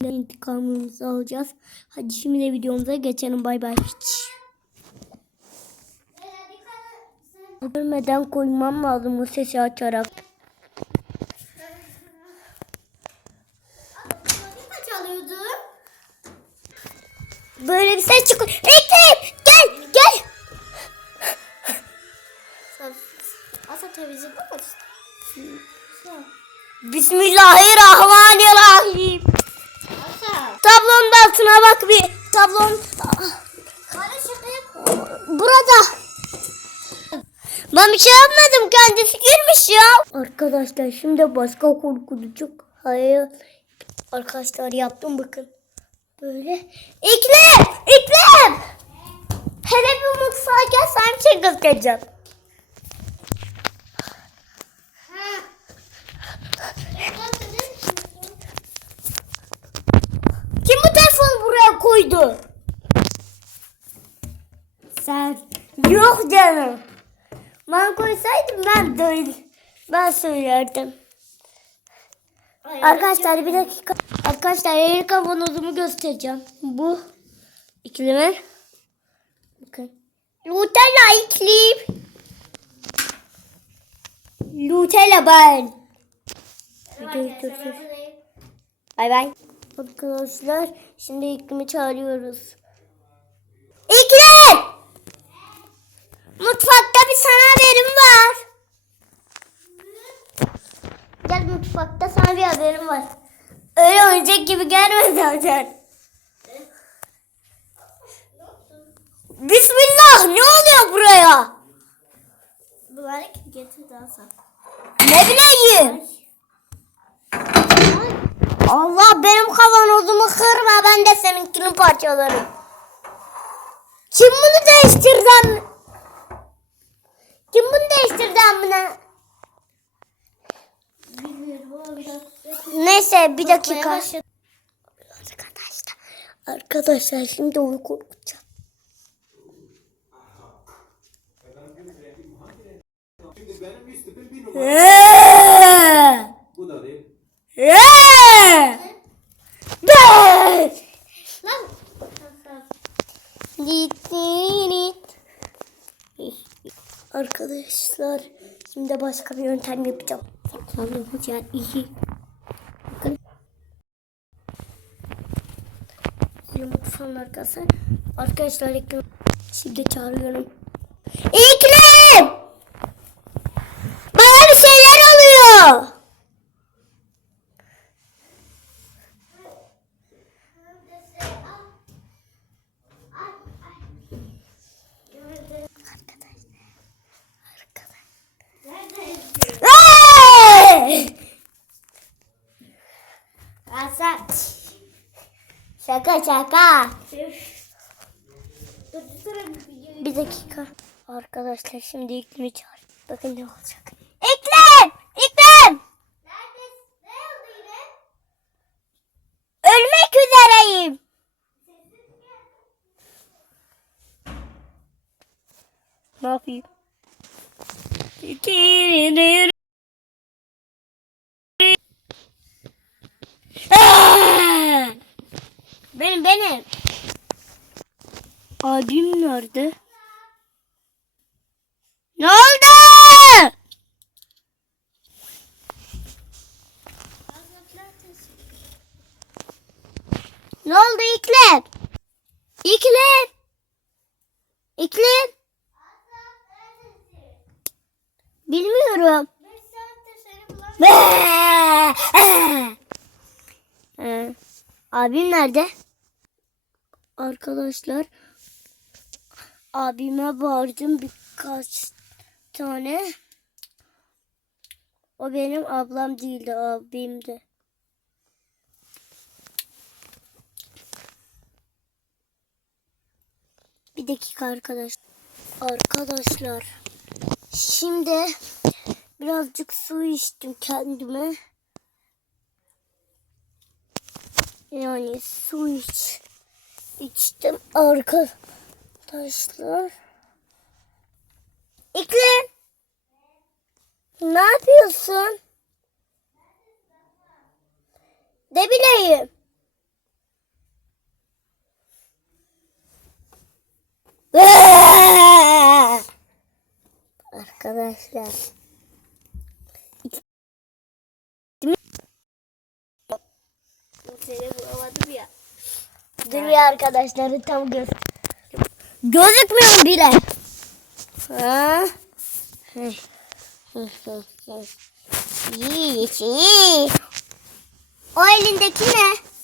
İntikamımızı alacağız. Hadi şimdi de videomuza geçelim. Bay bay. Görmeden koymam lazım bu sesi açarak. Böyle bir ses çıkıyor. Bekle! Gel! Gel! Asa mı açtın? Bismillahirrahmanirrahim. Altına bak bir. Tablon burada. Ben bir şey yapmadım. Kendisi girmiş ya. Arkadaşlar şimdi başka korkutucu. Hayır. Arkadaşlar yaptım bakın. Böyle. İklim! İklim! Hele bir mutfağa gel sana bir şey göstereceğim. Kim bu telefonu koydu? Sen. Yok canım. Ben koysaydım ben değil. Ben söylerdim. Arkadaşlar bir dakika. Arkadaşlar el kavanozumu göstereceğim. Bu iklimin. Bakın. Nutella iklim. Nutella ben. Bay bay. Arkadaşlar şimdi iklimi çağırıyoruz. İklim! Mutfakta bir sana haberim var. Gel mutfakta sana bir haberim var. Öyle oyuncak gibi gelme zaten. Bismillah ne oluyor buraya? Mübarek getirdi Asa. Ne bileyim. Allah benim kavanozumu kırma ben de seninkini parçalarım. Kim bunu değiştirdi Kim bunu değiştirdi amına? Neyse bir dakika. Arkadaşlar. Arkadaşlar şimdi onu korkutacağım. Şimdi benim üst tipim bir numara. Arkadaşlar şimdi başka bir yöntem yapacağım. Saklanma yapacağım. İyi. Bakın. Mutfağın arkası. Arkadaşlar iklim. Şimdi çağırıyorum. İklim! Bana bir şeyler oluyor. Hey! Asa. Dur dur bir dakika. Arkadaşlar şimdi iklimi çağır. Bakın ne olacak. İklim! İklim! Ne? Ölmek üzereyim. Ne yapayım? Benim benim. Abim nerede? Ne oldu? Ne oldu İklim? İklim? İklim? Bilmiyorum. Ee, abim nerede? Arkadaşlar abime bağırdım birkaç tane. O benim ablam değildi abimdi. Bir dakika arkadaş. Arkadaşlar. Şimdi birazcık su içtim kendime. Yani su iç içtim arkadaşlar. İklim. Ne yapıyorsun? Ne bileyim. Arkadaşlar. Bir arkadaşları tam göz gözükmüyor bile. Ha? iyi, iyi. O elindeki ne?